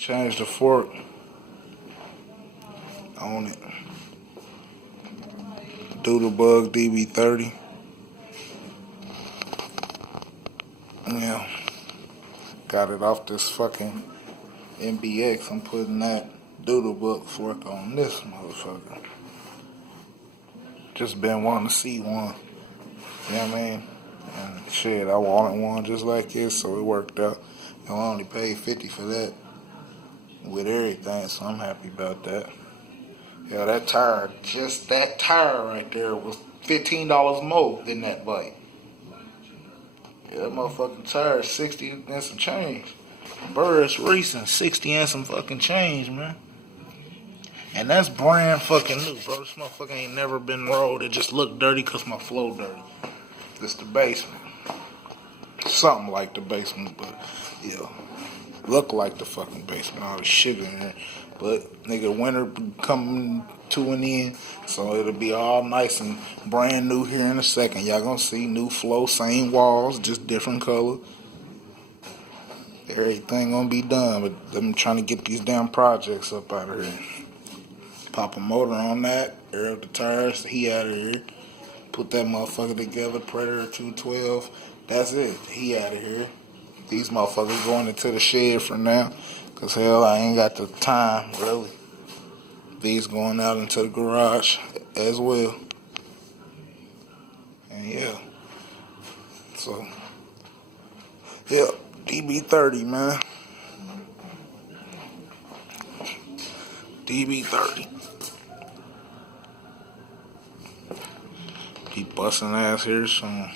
Change the fork on it. Doodlebug DB30. Yeah. Got it off this fucking MBX. I'm putting that Doodlebug fork on this motherfucker. Just been wanting to see one. You know what I mean? And shit, I wanted one just like this, so it worked out. I only paid $50 for that with everything, so I'm happy about that. Yeah, that tire, just that tire right there was $15 more than that bike. Yeah, that motherfucking tire is 60 and some change. Burris Racing, 60 and some fucking change, man. And that's brand fucking new, bro. This motherfucker ain't never been rolled. It just looked dirty because my flow dirty. It's the basement. Something like the basement, but yeah. Look like the fucking basement. All the shit in there. But nigga, winter coming to an end, so it'll be all nice and brand new here in a second. Y'all gonna see new flow, same walls, just different color. Everything gonna be done, but I'm trying to get these damn projects up out of here. Pop a motor on that, air up the tires, he out of here. Put that motherfucker together, Predator 212. That's it, he out of here. These motherfuckers going into the shed for now, cause hell, I ain't got the time, really. These going out into the garage as well. And yeah. So, yeah, DB30, man. DB30. Be busting ass here soon.